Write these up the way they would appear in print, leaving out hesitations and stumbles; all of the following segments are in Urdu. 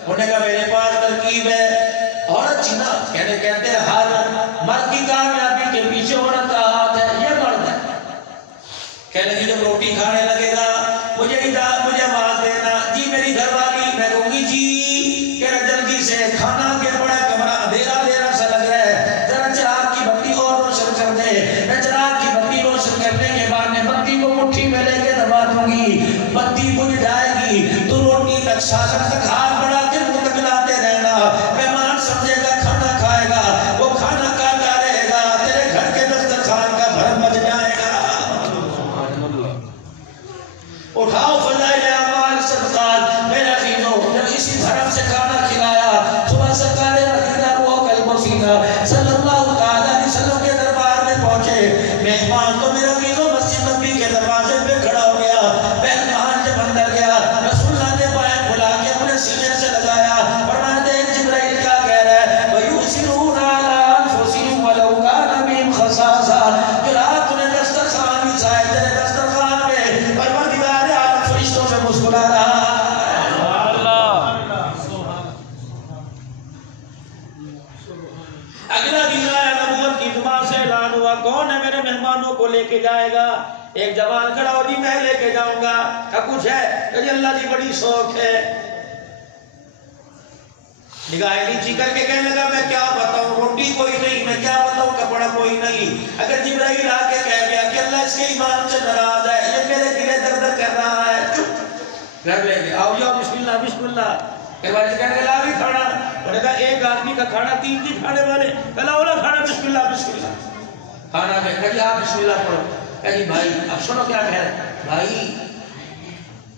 انہوں نے کہا میرے پاس ترکیب ہے، عورت چینا کہتے ہیں ہر مرد کی کامیابی کے پیچھے عورت کا ہاتھ ہے، یہ مرد ہے. کہنے لگی جب روٹی کھانے لگے گا مجھے آواز دینا. جی میری گھر والی، میں کہوں گی جی کہ جلدی سے کھانا کے بڑا کمرہ اندھیرا سا لگ رہا ہے، ذرا چراغ کی بتی اور روشن کر دے. میں چراغ کی بتی روشن کرنے کے بعد میں بتی کو مٹھی میں لے کے دبا دوں گی، بتی بجھ جائے گی تو روٹی تک سالن تک ہاتھ بڑھا کے منہ تک لاتے رہنا. مہمان سمجھے گا کھانا کھائے گا، وہ کھانا کھاتا رہے گا، تیرے گھر کے دسترخوان کا بھرم بچ جائے گا. اٹھاؤ فضائل اعمال صدقات. میرے عزیزوں جب اسی دھرم سے کھانا کھلایا صبح سرکار مدینہ روح قلب و سینہ صلی اللہ تعالی علیہ وسلم کے دربار میں پہنچے. مہمان تو میرے عزیزوں مسجد نبی کے دروازے پہ کھڑا ہو گیا. مہمان جب اندر گیا رسول اللہ نے پائے بلا کے اپنے سینے سے لگایا. فرمایا دیکھ جبرائیل کیا کہہ رہا ہے، وَيُؤْثِرُونَ عَلَىٰ أَنفُسِهِمْ وَلَوْ كَانَ بِهِمْ خَصَاصَةٌ. جو رات انہیں دسترخوان بچھائے تیرے دسترخوان پہ پروردگار عالم فرشتوں سے مسکرا رہا ہے. اگلا دن آیا، نبوت کی زبان سے اعلان ہوا کون ہے میرے مہمانوں کو لے کے جائے گا. ایک جوان کھڑا ہو جی میں لے کے جاؤں گا. کیا کچھ ہے کہ اللہ جی بڑی شوق ہے. نگاہیں نیچی کر کے کہنے لگا میں کیا بتاؤں، روٹی کوئی نہیں، میں کیا بتاؤں کپڑا کوئی نہیں. اگر جبرائیل آ کے کہہ گیا کہ اللہ اس کے ایمان سے ناراض ہے، یہ میرے دل در در کر رہا ہے، چپ گھر لے کے آؤ جاؤ بسم اللہ بسم اللہ. ایک بار کہنے لگا بھی کھانا، انہوں نے کہا ایک آدمی کا کھانا 3 دن کھانے والے، کہا اولا کھانا بسم اللہ بسم اللہ. کھانا کہا جی آپ بسم اللہ پڑھو. کہا جی بھائی اب سنو کیا کہہ رہے ہیں، بھائی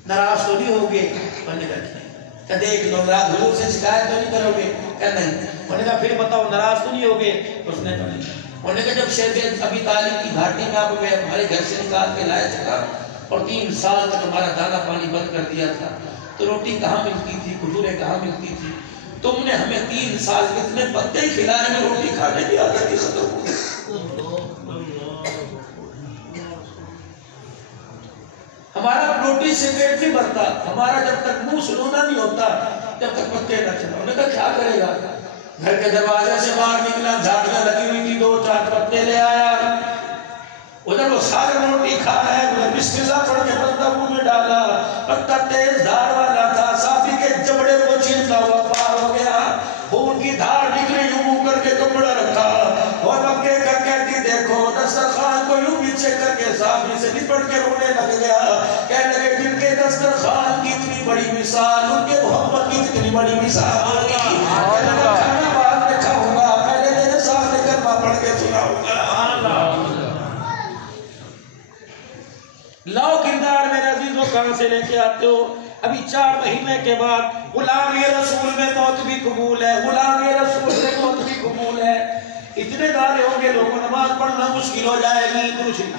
ناراض تو نہیں ہوگے. انہوں نے کہا کہ دیکھ لو حضور سے شکایت تو نہیں کرو گے. کہ نہیں. انہوں نے کہا پھر بتاؤ ناراض تو نہیں ہوگے. اس نے کہا نہیں. انہوں نے کہا جب شیخ ابی طالب کی گھاٹی میں آپ ہمارے گھر سے نکال کے لائے تھا اور 3 سال تک ہمارا دانا پانی بند کر دیا تھا تو روٹی کہاں ملتی تھی، کھجوریں کہاں ملتی تھی. تم نے ہمیں 3 سال اتنے پتے کھلائے میں روٹی کھانے کی عادت ہی ختم ہو گئی. ہمارا روٹی سے پیٹ نہیں بھرتا، ہمارا جب تک منہ سلونا نہیں ہوتا جب تک پتے نہ چلا. انہوں نے کہا کیا کرے گا. گھر کے دروازے سے باہر نکلا، جھاڑیاں لگی ہوئی تھی 2-4 پتے لے آیا. ادھر وہ سارے روٹی کھا رہا ہے، ادھر بسم اللہ پڑھ کے پتا منہ میں ڈالا. پتا تیز دھار والا تھا، صافی کے جبڑے کو چھیلتا ہوا پار ہو گیا. خون کی دھار نکلی، یوں کر کے کپڑا رکھا اور مکے کا کہتی دیکھو دسترخوان کو یوں پیچھے کر کے صافی سے لپٹ کے رونے لگ گیا. کہنے لگے جن کے دسترخوان کی اتنی بڑی مثال، ان کے محبت کی اتنی بڑی مثال ہوگی. کہنے لگا کھانا بعد میں کھاؤں گا، پہلے تیرے سامنے کلمہ پڑھ کے سناؤں گا. لاؤ کردار میرے عزیزوں کہاں سے لے کے آتے ہو. ابھی 4 مہینے کے بعد غلام رسول میں موت بھی قبول ہے، غلام رسول میں موت بھی قبول ہے. اتنے دارے ہوں گے لوگوں نماز پڑھنا مشکل ہو جائے گی. درود شریف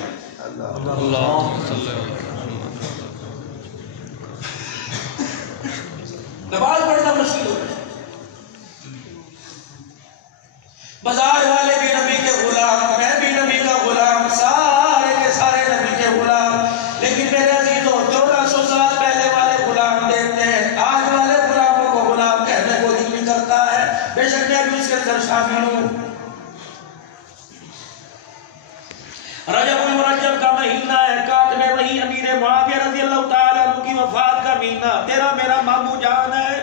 نماز پڑھنا مشکل ہو جائے. بازار والے بھی نبی کے غلام، میں بھی نبی کا غلام، سارے کے سارے نبی کے غلام. لیکن میرے عزیزوں 1400 سال پہلے والے غلام دیتے ہیں، آج والے غلاموں کو غلام کہنے کو دل نہیں کرتا ہے. بے شک میں بھی اس کے اندر شامل ہوں. رجب المرجب کا مہینہ ہے، کاتب وحی امیر معاویہ رضی اللہ تعالی عنہ کی وفات کا مہینہ. تیرا میرا مامو جان ہے.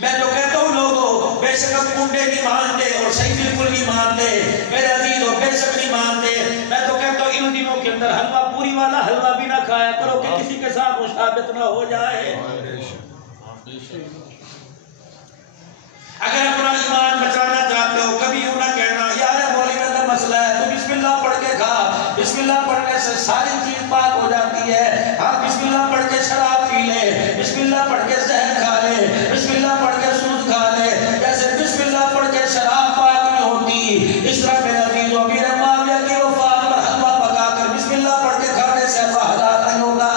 میں جو کہتا ہوں لوگوں بے شک ہم کنڈے نہیں مانتے اور صحیح بالکل نہیں مانتے. میرے عزیزوں بے شک نہیں مانتے. میں تو کہتا ہوں ان دنوں کے اندر حلوہ پوری والا حلوہ بھی نہ کھایا کرو کہ کسی کے ساتھ مشابہت نہ ہو جائے. اگر اپنا ایمان بچانا چاہتے ہو کبھی یوں نہ کہنا یار مولوی میں تو مسئلہ ہے، تو بسم اللہ پڑھ کے کھا. بسم اللہ پڑھنے سے ساری چیز پاک ہو جاتی ہے. آپ بسم اللہ پڑھ کے شراب پی لے، بسم اللہ پڑھ کے زہر کھا لے، بسم اللہ پڑھ کے سود کھا لے. جیسے بسم اللہ پڑھ کے شراب پاک نہیں ہوتی، اس طرح میرے عزیزوں امیر معاویہ کی وفات پر حلوہ پکا کر بسم اللہ پڑھ کے کھانے سے اللہ ہلاک نہیں ہوگا.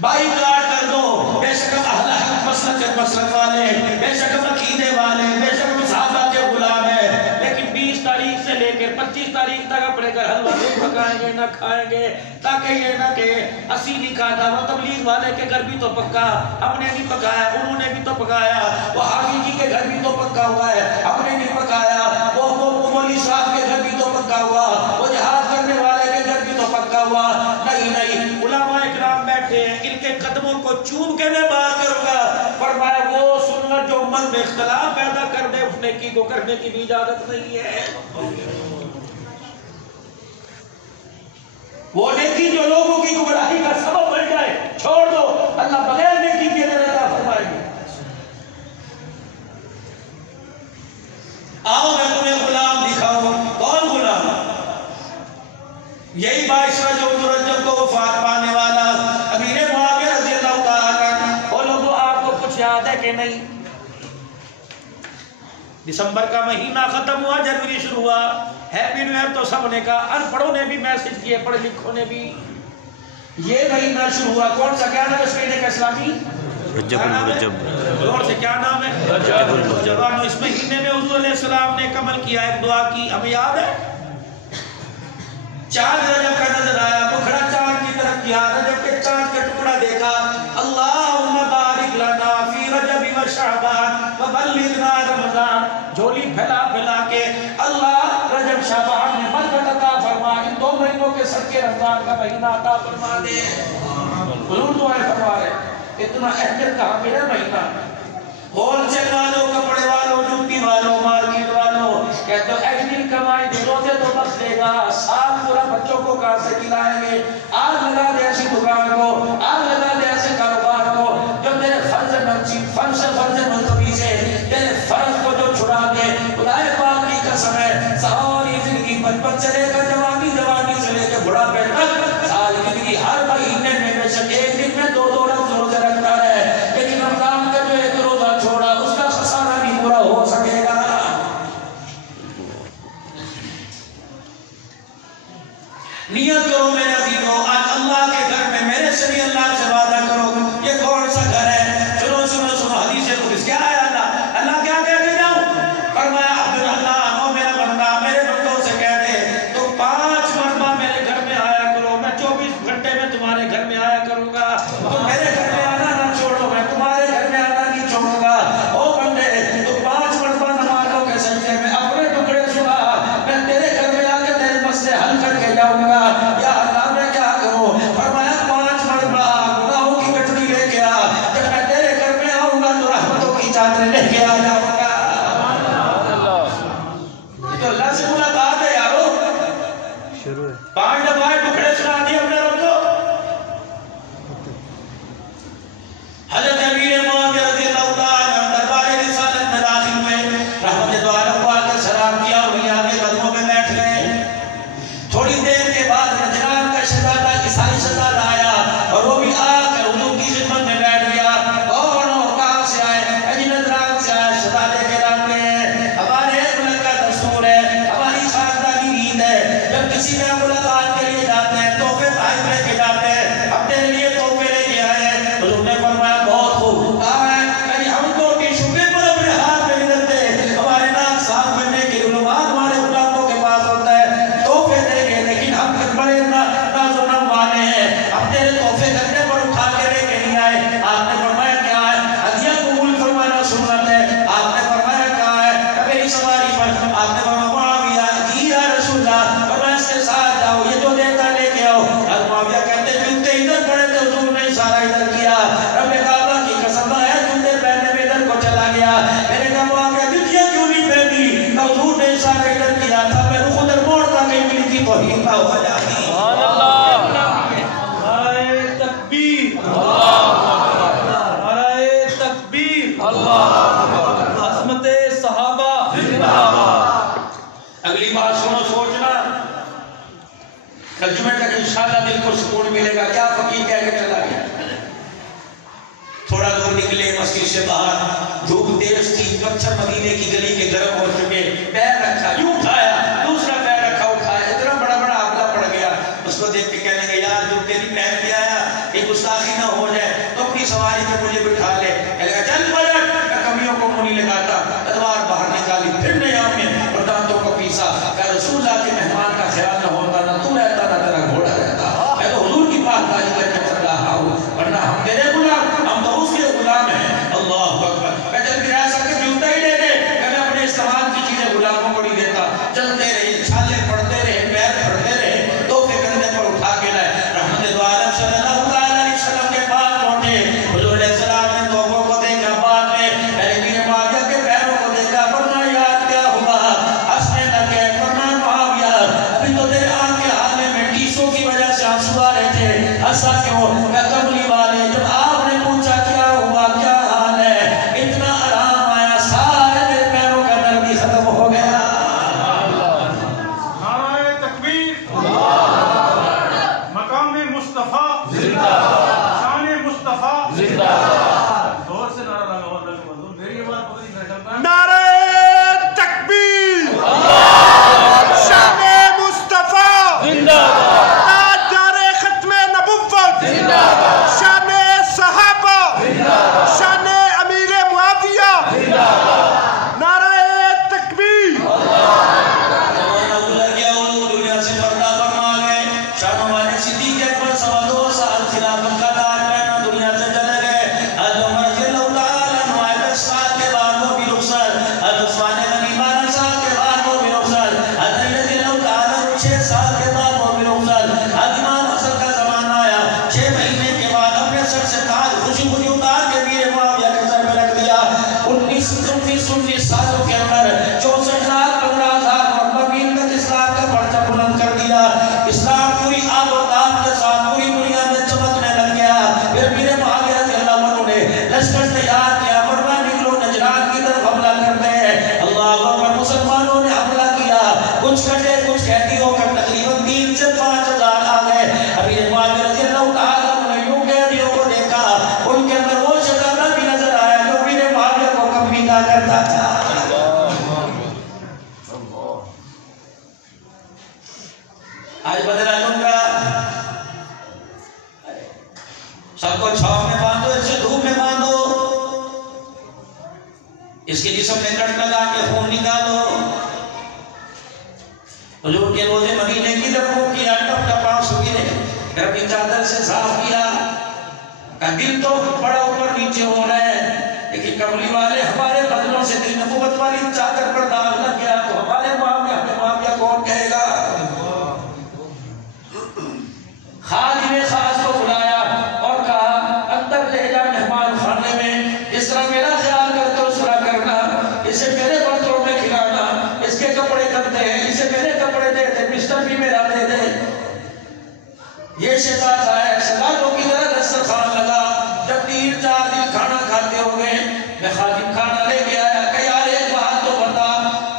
بھائی کاٹ کر دو. بے شک ہم اہل حق مسلک والے، بے شک ہم عقیدے والے، بے شک ہم صحابہ کے غلام ہیں. لیکن 20 تاریخ سے لے کر 25 تاریخ تک اپنے گھر حلوہ نہیں پکائیں گے نہ کھائیں گے، تاکہ یہ نہ کہ اسی نہیں کھاتا، وہ تبلیغ والے کے گھر بھی تو پکا، ہم نے نہیں پکایا، انہوں نے بھی تو پکایا، وہ حافظ جی کے گھر بھی تو پکا ہوا ہے، ہم نے نہیں پکایا، وہ مولوی صاحب کے گھر بھی تو پکا ہوا، وہ جہاد کرنے والے کے گھر بھی تو پکا ہوا۔ نہیں نہیں، علماء اکرام بیٹھے ہیں، ان کے قدموں کو چوم کے میں بات کروں گا۔ فرمایا وہ سنت جو امت میں اختلاف پیدا کر دے، اس نیکی کو کرنے کی بھی اجازت نہیں ہے۔ وہ نیکی جو لوگوں کی گمراہی کا سبب بن جائے چھوڑ دو، اللہ بغیر نیکی کے لیے عطا فرمائے گے۔ آؤ میں تمہیں غلام دکھاؤں۔ کون غلام؟ یہی بادشاہ جو رجب کو وفات پانے والا امیر معاویہ رضی اللہ تعالیٰ عنہ۔ وہ لوگوں آپ کو کچھ یاد ہے کہ نہیں؟ دسمبر کا مہینہ ختم ہوا، جنوری شروع ہوا، ہیپی نیو ایئر تو سب نے کہا، ان پڑھوں نے بھی میسج کیے، پڑھ لکھوں نے بھی۔ یہ مہینہ شروع ہوا، کون سا کیا نام ہے اس مہینے کا اسلامی؟ رجب الرجب۔ زور سے کیا نام ہے؟ رجب الرجب۔ اس مہینے میں حضور علیہ السلام نے ایک عمل کیا، ایک دعا کی، ہمیں یاد ہے؟ چاند رجب کا نظر آیا، بکھڑا چاند کی طرف کیا، رجب کے چاند کا ٹکڑا دیکھا، اللہم بارک لنا فی رجب و شعبان وبلغنا رمضان، جھولی پھیلا پھیلا کے اللہ رجب شعبان میں برکت عطا فرما، ان دو مہینوں کے صدقے رمضان کا مہینہ عطا فرما دے۔ حضور دعائیں فرما رہے، اتنا اہمیت کہاں میرا مہینہ؟ ہول سیل والوں، کپڑے والوں، جوتی والوں، مارکیٹ والوں کہتے ہو ایک دن کمائی دے، روزے تو بخش دے گا، سال پورا بچوں کو کہاں سے کھلائیں گے؟ آگ لگا دے ایسی دکان کو، آگ لگا دے ایسے کاروبار کو جو میرے فرض منتبی سے میرے فرض کو جو چھڑا دے۔ خدائے پاک کی قسم ہے، ساری زندگی بچپن سے لے کر جوانی، جوانی سے لے کے بڑھاپے تک، ساری زندگی ہر مہینے میں بے شک ایک دن میں 2 روزے رکھتا ہے، لیکن رمضان کا جو ایک روزہ چھوڑا اس کا خسارہ نہیں پورا ہو سکے گا۔ نیت کرو میرے عزیزوں، آج اللہ کے گھر میں میرے سے بھی اللہ سے وعدہ کرو۔ یہ کون سا گھر ہے؟ سنو سنو سنو، حدیث قدسی کیا ہے؟ اللہ کیا کہہ کے جاؤں؟ فرمایا عبدالرحمن او میرا بندہ میرے بندوں سے کہہ دے تو 5 مرتبہ میرے گھر میں آیا کرو، میں 24 گھنٹے میں تمہارے گھر میں آیا کروں گا، تو میرے گھر میں آنا نہ چھوڑو، میں تمہارے گھر میں آنا نہیں چھوڑوں گا۔ او بندے تو 5 مرتبہ نمازوں کے سجدے میں اپنے ٹکڑے سنا، میں تیرے گھر میں آ کے تیرے مسئلے حل کر کے جاؤں گا۔ یا اللہ میں کیا کروں؟ فرمایا 5 مرتبہ گناہوں کی گٹھڑی لے کے آ، جب میں تیرے گھر میں آؤں گا تو رحمتوں کی چادریں لے کے آ جاؤں گا۔ تو اللہ سے ملاقات ہے یارو، 5 دفعہ ٹکڑے سنا دیے اپنے رب کو۔ حضرت امیر معاویہ رضی اللہ تعالیٰ عنہ دربار رسالت میں داخل ہوئے، رحمت دو عالم کو آ کر سلام کیا اور یہاں کے قدموں میں بیٹھ گئے۔ تھوڑی دیر کے بعد نجران کا شہزادہ عیسائی شہزادہ آیا اور وہ بھی آ کر حضور کی خدمت میں بیٹھ گیا۔ کون ہو؟ کہاں سے آئے؟ اجی نجران سے آئے۔ شہزادے کے نام میں ہمارے ملک کا دستور ہے، ہماری خاندانی نیند ہے، جب کسی میں ملاقات کے لیے جاتے ہیں تحفے بھائی لے کے جاتے ہیں، اپنے لیے تحفے لے کے آئے ہیں۔ حضور نے فرمایا بہت خوب، کہا ہے کہیں ہم تو ٹیشو پیپر اپنے ہاتھ میں نہیں رکھتے، ہمارے نام صاف کرنے کے علماء ہمارے غلاموں کے پاس ہوتا ہے، تحفے دیں گے، لیکن ہم بڑے ناز و نام والے ہیں، ہم تیرے تحفے کرنے پر اٹھا کے لے کے نہیں آئے۔ آپ نے فرمایا کیا ہے؟ ہدیہ قبول فرمانا سنت ہے۔ آپ نے فرمایا کیا ہے؟ میری سواری پر آپ نے فرمایا معاویہ جی یا رسول اللہ، فرمایا اس کے ساتھ جاؤ، یہ جو دیتا لے کے آؤ۔ حضرت معاویہ کہتے جوتے ادھر پڑے تھے، حضور نے اشارہ ادھر کیا، رب کعبہ کی قسم ہے جوتے پہننے میں ادھر کو چلا گیا۔ میں نے کہا معاویہ جوتیاں کیوں نہیں پہنی؟ حضور نے اشارہ ادھر کیا تھا، میں رخ ادھر موڑتا کہیں میری کی توہین نہ ہو جاتی۔ سبحان اللہ، نعرہ تکبیر، نعرہ تکبیر، عظمت صحابہ زندہ باد۔ اگلی بات سنو، سوچنا کل جمعہ تک انشاءاللہ دل کو سکون ملے گا۔ کیا فقیر کہہ کے چلا گیا؟ تھوڑا دور نکلے مسجد سے باہر، دھوپ تیز تھی، مچھر مدینے کی گلی کے گرم ہو چکے، پیر رکھا یوں اٹھایا، دوسرا پیر رکھا اٹھایا، اتنا بڑا بڑا عقلہ پڑ گیا۔ اس کو دیکھ کے کہنے گے یار جو تیری پیر کے آیا ایک گستاخی نہ ہو جائے تو اپنی سواری پہ مجھے بٹھا لے۔ کہنے گا چل پلٹ، میں کمیوں کو منہ نہیں لگاتا، تلوار باہر نکالی، پھر نیام میں اور دانتوں کو پیسا، کہ رسول اللہ کے مہمان کا خیال نہ ہوتا، نہ تو رہتا نہ ہنسا کیوں؟ کہ کملی والے جب آپ نے پوچھا کیا ہوا کیا حال ہے اتنا آرام آیا سارے میرے پیروں کا درد ہی ختم ہو گیا. نعرہ تکبیر مقام مصطفیٰ زندہ شان مصطفیٰ زندہ. زور سے نعرہ لگا اور لگا میری بات پتہ نہیں چلتا ہے. نعرہ تکبیر شان مصطفیٰ زندہ تاجدار ختم نبوت زندہ شان صحابہ شان امیر معاویہ زندہ نعرہ تکبیر. دنیا سے پردہ فرما گئے. شانوں والے صدیق اکبر 2.25 سال خلافت کا تاج پہنا دنیا سے چلے گئے. حضرت عمر رضی اللہ تعالیٰ عنہ 10 سال کے بعد وہ بھی رخصت. حضرت عثمان غنی 12 سال کے بعد وہ بھی رخصت. حضرت علی رضی اللہ تعالیٰ عنہ 6 سال کے بعد وہ بھی رخصت. حضرت امام حسن کا زمانہ آیا 6 مہینے کے بعد اپنے سر سے تاج خوشی خوشی اتار کے میرے معاویہ کے سر پہ رکھ دیا. 19 سالوں کے اندر 64,15,000 مرتبہ تک اسلام کا پرچم بلند کر دیا. اسلام پوری آب و تاب کے ساتھ پوری دنیا میں چمکنے لگ گیا. پھر میرے معاویہ رضی اللہ عنہ نے لشکر تیار کیا. فرمایا نکلو نجران کی طرف حملہ کرتے ہیں. اللہ اکبر. مسلمانوں نے حملہ کیا. کچھ کٹے کچھ قیدی ہو کر تقریباً 3 سے 5,000 آ گئے. ابھی معاویہ رضی اللہ تعالیٰ عنہ نے یوں قیدیوں کو دیکھا. ان کے اندر وہ شیطانہ بھی نظر آیا جو میرے معاویہ کو کبھی نہ کرتا تھا. آج بدلا لوں گا سب کو چھاؤں میں باندھو اسے دھوپ میں باندھو اس کے جسم میں کٹ لگا کے خون نکالو. حضور کے روزے مدینے کی طرف منہ کیا ٹپ ٹپ آنسو گرے. پھر اپنی چادر سے صاف کیا. دل تو بڑا اوپر نیچے ہو رہا ہے لیکن کملی والے ہمارے بدلوں سے دل نبوت والی چادر پر داغ لگ گیا تو ہمارے معاویہ کون کہے گا. خادم خاص کو بلایا اور کہا اندر لے جا مہمان خانے میں. اس طرح میرا خیال کرتے اس طرح کرنا. اسے میرے برتنوں میں کھلانا. اس کے کپڑے گندے ہیں اسے میرے کپڑے دے دے. بستر بھی میرا دے دے. یہ شہزاد آیا شہزادوں کی طرح دسترخوان لگا. جب 3-4 دن کھانا کھاتے ہو گئے میں خادم کھانا لے کے آیا کہ یار ایک بات تو بتا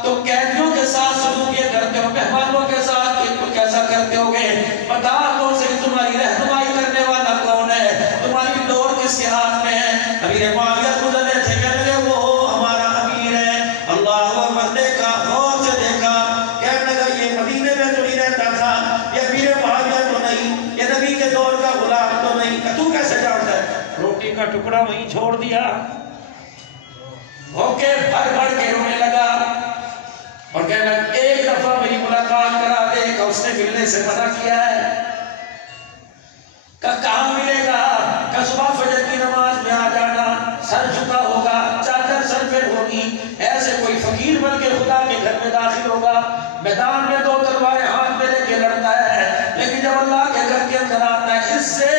تم قیدیوں کے ساتھ سلوک یہ کرتے ہو مہمانوں کے ساتھ کیسا کرتے ہو گے. بتا تو صحیح تمہاری رہنمائی کرنے والا کون ہے. تمہاری ڈور کس کے ہاتھ میں ہے. امیر معاویہ گزرے تھے کہنے لگے وہ ہمارا امیر ہے. اللہ اکبر. دیکھا غور سے دیکھا کہنے لگا یہ مدینے میں تو نہیں رہتا تھا. یہ امیر معاویہ تو نہیں. یہ نبی کے دور کا غلام تو نہیں. تو کیسے جانتا ہے. روٹی کا ٹکڑا وہیں چھوڑ دیا. ہو کے بھر بھر کے رونے لگا اور کہنا ایک دفعہ میری ملاقات کرا دے کہ اس نے ملنے سے منع کیا ہے. کہ کہاں ملے گا. کہ صبح فجر کی نماز میں آ جانا. سر جھکا ہوگا چادر سر پہ ہوگی. ایسے کوئی فقیر بن کے خدا کے گھر میں داخل ہوگا. میدان میں 2 تلواریں ہاتھ میں لے کے لڑتا ہے لیکن جب اللہ کے گھر کے اندر آتا ہے اس سے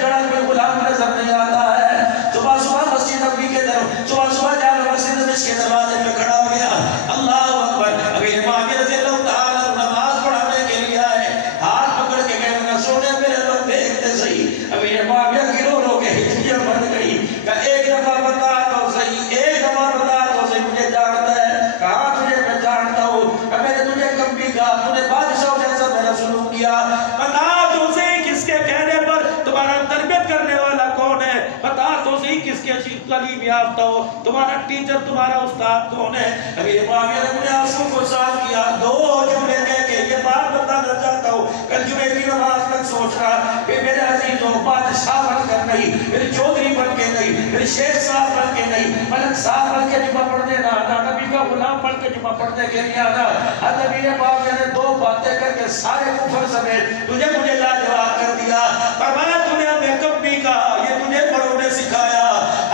ڈرا کوئی غلام نظر نہیں آتا ہے. صبح صبح مسجد نبوی کے طرف صبح جا مسجد دمشق کے دروازے پہ کھڑا ہو گیا. اللہ اکبر. امیر معاویہ رضی اللہ تعالیٰ عنہ نماز پڑھانے کے لیے آئے. ہاتھ پکڑ کے کہنے لگا سونے میرے پر دیکھتے صحیح. امیر معاویہ کی رو کے ہجیاں بن گئی. کہ ایک دفعہ بتا تو صحیح ایک دفعہ بتا تو صحیح مجھے جانتا ہے. کہاں تجھے میں جانتا ہوں. کہ میں نے تجھے کب بھی کہا تو نے بادشاہ جیسا میرا سلوک کیا. بتا تو صحیح کس کے کہنے پر تمہارا تربیت کرنے والا کون ہے. بتا تو صحیح کس کے تعلیم یافتہ ہو. تمہارا ٹیچر تمہارا استاد کون ہے. امیر معاویہ نے مجھے آنسوں کو صاف کیا. 2 جملے کہہ کے یہ بات بتانا چاہتا ہوں. کل جمعے کی نماز تک سوچ رہا کہ میرے عزیزوں بادشاہ بن کر نہیں میری چودھری بن کے نہیں میری شیخ صاحب بن کے نہیں ملک صاحب بن کے جمعہ پڑھنے نہ آنا. نبی کا غلام بن کے جمعہ پڑھنے کے لیے آنا. امیر معاویہ نے 2 باتیں کر کے سارے کفر سمیت تجھے مجھے لاجواب کر دیا. فرمایا تو نے ہمیں کب بھی کہا. یہ تجھے بڑوں نے سکھایا.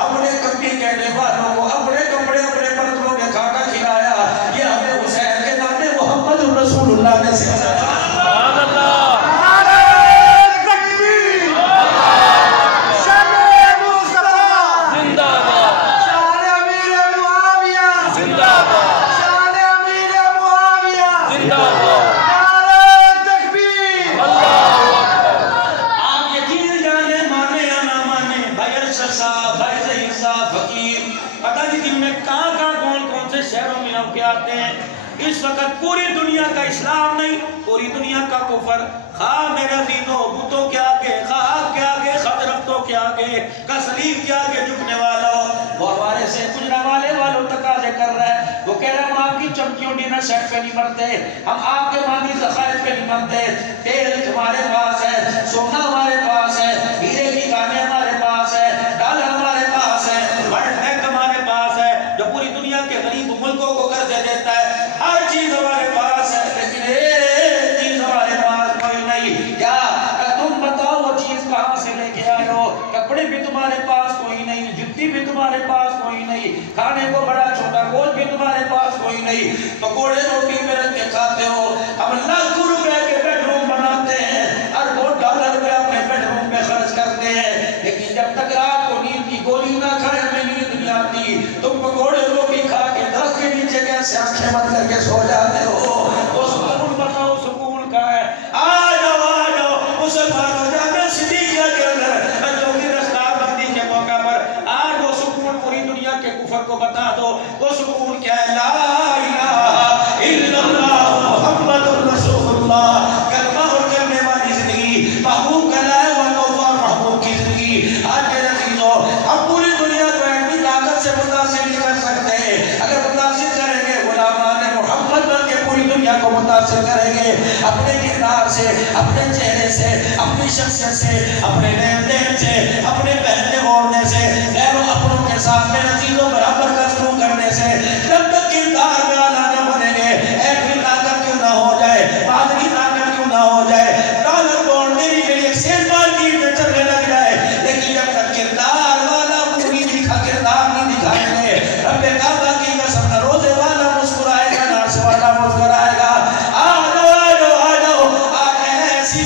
اپنے کبھی کہنے والوں کو اپنے کپڑے اپنے برتنوں میں کھانا کھلایا. یہ ہمیں حسین کے نانے محمد رسول اللہ نے سکھایا. سبحان اللہ. آپ یقین اس وقت پوری دنیا کا اسلام نہیں، پوری دنیا کا کفر، خواہ میرے عزیزوں بتوں کے آگے، خواہ کے آگے، خدرفتوں کے آگے، کسلیب کے آگے جھکنے والوں، وہ ہمارے سے گزرا والوں تقاضے کر رہا ہے، وہ کہہ رہا ہے ہم آپ کی چمکیوں ڈنر سیٹ پہ نہیں مرتے، ہم آپ کے مادی ذخائر پہ نہیں مرتے، تیل ہمارے پاس ہے، سونا ہمارے پاس ہے، ہیرے کی کانیں ہمارے پاس ہے، ڈالر ہمارے پاس ہے، ورلڈ بینک ہمارے پاس ہے جو پوری دنیا کے غریب ملکوں کو قرضے دیتا ہے، ہر چیز ہمارے پاس ہے، لیکن ایک چیز ہمارے پاس کوئی نہیں۔ کیا تم بتاؤ وہ چیز کہاں سے لے کے آئے ہو؟ کپڑے بھی تمہارے پاس کوئی نہیں، جُتی بھی تمہارے پاس کوئی نہیں، کھانے کو بڑا چھوٹا گوشت بھی تمہارے پاس کوئی نہیں، پکوڑے روٹی میں رکھ کے کھاتے ہو، ہم لاکھوں روپے کے بیڈ روم بناتے ہیں، اربوں ڈالر روپے اپنے بیڈ روم میں خرچ کرتے ہیں، لیکن جب تک رات کو نیند کی گولی نہ کھائے ہمیں نیند نہیں آتی، تم پکوڑے روٹی کھا کے درخت کے نیچے کیسے آنکھیں بند کر کے سو جاتے ہو؟ وہ سکون بتاؤ سکون کا ہے؟ آ جاؤ مسلمانوں جامع صدیقیہ کے اندر جو کہ رفتار بندی کے موقع پر آج وہ سکون پوری دنیا کے کفر کو بتا دو، وہ سکون کیا ہے؟ لا الہ الا اللہ محمد الرسول اللہ، کلمہ اور کلمے والی زندگی، محبوب کا لا الہ الا اللہ محبوب کی زندگی۔ آج کے عزیزوں ہم پوری دنیا کو ایٹمی طاقت سے متاثر نہیں کر سکتے، اگر متاثر کریں گے غلامان محمد بن کے پوری دنیا کو متاثر کریں گے، اپنے کردار سے، اپنے چہرے سے، اپنی شخصیت سے، اپنے لین دین سے، اپنے پہننے اوڑھنے سے، غیر و اپنوں کے ساتھ میں عزیزوں برابر کا سلوک کرنے سے، جب تک کردار میں اعلیٰ نہ بنیں گے، ایٹمی طاقت کیوں نہ ہو جائے، مادری طاقت کیوں نہ ہو جائے، ڈالر بانڈ دینے کے لیے ایکسچینج مارکیٹ میں چلنے لگ جائے، لیکن جب تک کردار والا پوری کردار نہیں دکھائیں گے، رب کعبہ کی قسم نہ روزے والا مسکرائے گا نہ عرش والا مسکرائے گا۔ ایسی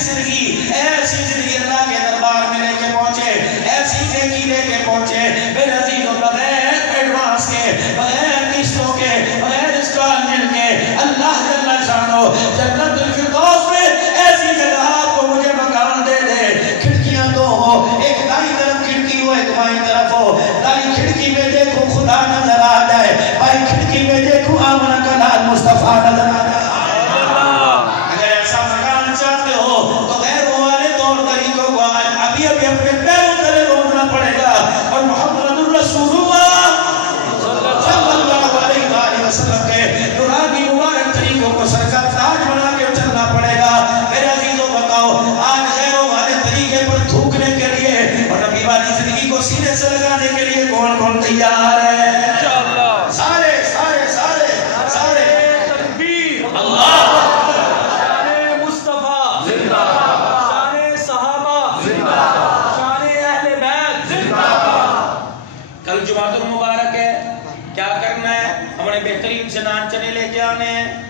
زندگی اللہ کے دربار میں لے کے پہنچے، ایسی زندگی لے کے پہنچے، میرے عزیزوں بغیر ایڈوانس کے، بغیر قسطوں کے، بغیر انسٹالمنٹ کے، اللہ جل شانہ جنت الفردوس میں ایسی جگہ آپ کو مجھے مکان دے دے، کھڑکیاں دو ہو، ایک دائیں طرف کھڑکی ہو، ایک بائیں طرف ہو، دائیں کھڑکی میں دیکھو خدا نظر آ جائے، بائیں کھڑکی میں دیکھو آمنہ کا لال مصطفیٰ نظر آ جائے۔ اگر ایسا مکان چاہتے ہو تو غیر والے طور طریقوں کو ابھی اپنے پیروں تلے روکنا پڑے گا، اور محمد الرسول اللہ صلی اللہ علیہ وآلہ وسلم کے نورانی مبارک طریقوں کو سر کا تاج بنا کے چلنا پڑے گا۔ میرے عزیزوں بتاؤ آج غیروں والے طریقے پر تھوکنے کے لیے اور نبی والی زندگی کو سینے سے لگانے کے لیے کون کون تیار ہے؟ سارے سارے سارے سارے تکبیر، اللہ شان مصطفیٰ زندہ باد، شان صحابہ زندہ باد، شان اہل بیت زندہ باد۔ کل جمعۃ المبارک ہے، کیا کرنا ہے؟ ہم نے بہترین سے نان چنے لے کے آنے ہیں۔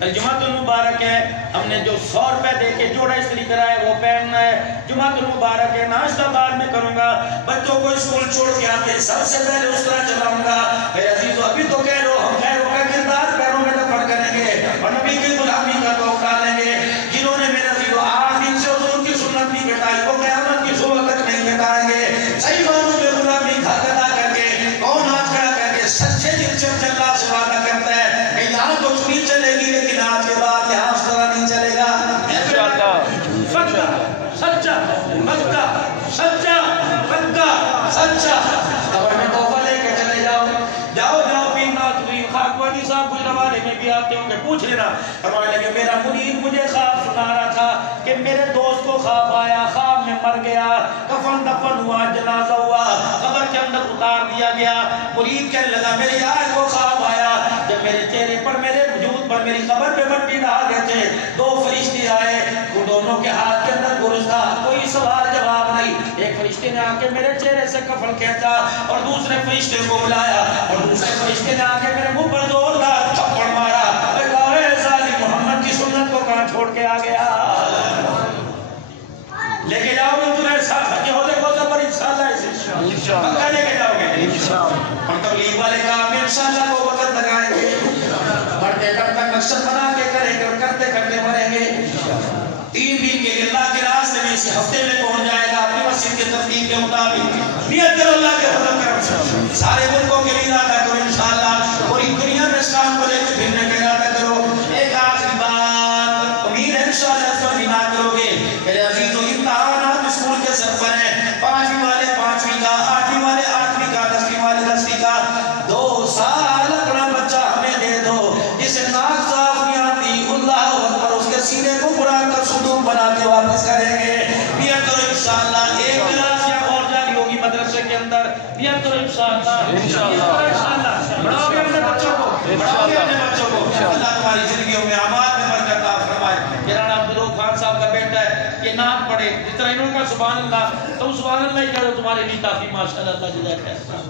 کل جمعۃ المبارک ہے، ہم نے جو 100 روپے دے کے جوڑا استری کرا ہے وہ پہننا ہے۔ جمعۃ المبارک ہے، ناشتہ بعد میں کروں گا، بچوں کو اسکول چھوڑ کے آتے سب سے پہلے اس طرح چلاؤں گا۔ میرے عزیزو ابھی تو کہہ لو ہم غیروں کا کردار پیروں میں دفن کریں گے اور نبی کی غلامی کا توق ڈالیں گے۔ جنہوں نے میرے عزیزو 8 دن سے حضور کی سنت نہیں مٹائی وہ قیامت کی صبح تک نہیں مٹائیں گے۔ صحیح معنوں میں غلامی ادا کر کے کون ہاتھ کھڑا کر کے سچے دل سے اللہ سے وعدہ کرتا ہے کہ یہاں تو چنی چلے گی لیکن آج کے بعد یہاں اس طرح نہیں چلے گا۔ سچا سچا پکا سچا پکا سچا خبر میں تحفہ لے کے چلے جاؤ جاؤ جاؤ خاکوانی صاحب کچھ روالے میں بھی آتے ہوں گے پوچھ لینا۔ فرمانے لگے میرا مرید مجھے خواب سنا رہا تھا کہ میرے دوست کو خواب آیا، خواب میں مر گیا، کفن دفن ہوا، جنازہ ہوا، قبر کے اندر اتار دیا گیا۔ مرید کہنے لگا میرے یار کو خواب آیا جب میرے چہرے پر، میرے وجود پر، میری قبر پہ مٹی ڈال رہے تھے، 2 فرشتے آئے، وہ دونوں کے ہاتھ کے اندر گرز تھا، کوئی سوال جواب نہیں۔ ایک فرشتے نے آ کے میرے چہرے سے کفن کھینچا اور دوسرے فرشتے کو بلایا اور دوسرے فرشتے نے آ کے میرے منہ پر زوردار تھپڑ مارا۔ اے ظالم محمد کی سنت کو کہاں چھوڑ کے آ گیا؟ لے کے جاؤ گے تمہیں ساتھ کے عہدے کو پر انشاءاللہ پکا لے کے جاؤ گے ہم تبلیغ والے کام میں انشاءاللہ کو وقت لگائیں گے، بڑھتے بڑھتا مقصد بنا کے کریں گے اور کرتے کرتے مریں گے۔ 3 دن کے اللہ کے راستے میں اسی ہفتے میں پہنچ جائے گا اپنی مسجد کے ترتیب کے مطابق۔ نیت کرو اللہ کے فضل کرم، سارے ملکوں کے لیے ارادہ کرو انشاءاللہ، پوری دنیا میں اسلام کو لے کے پھرنے کا ارادہ کرو۔ اسکول کے سرپر ہیں، 5ویں والے 5ویں کا، 8ویں والے 8ویں کا، 10ویں والے 10ویں کا. 2 سال اپنا بچہ ہمیں دے دو جسے ناک صاف نہیں آتی، اللہ اکبر، اس کے سینے کو قرآن کا صندوق بنا کے واپس کریں گے. دیا کرو انشاءاللہ. ایک کلاس یا اور جاری ہوگی مدرسے کے اندر. دیا کرو انشاءاللہ. بڑھاؤ گے اپنے بچوں کو، بڑھاؤ گے اپنے بچوں کو. اللہ تمہاری زندگیوں میں اعمال میں برکت عطا فرمائے. جناب عبدالرؤف خان صاحب کا بیٹا ہے، یہ نعت پڑھے. جس طرح انہوں کا سبحان اللہ، تو سبحان اللہ ہی کہہ دو، تمہارے لیے کافی. ماشاءاللہ. اللہ جزاک خیر.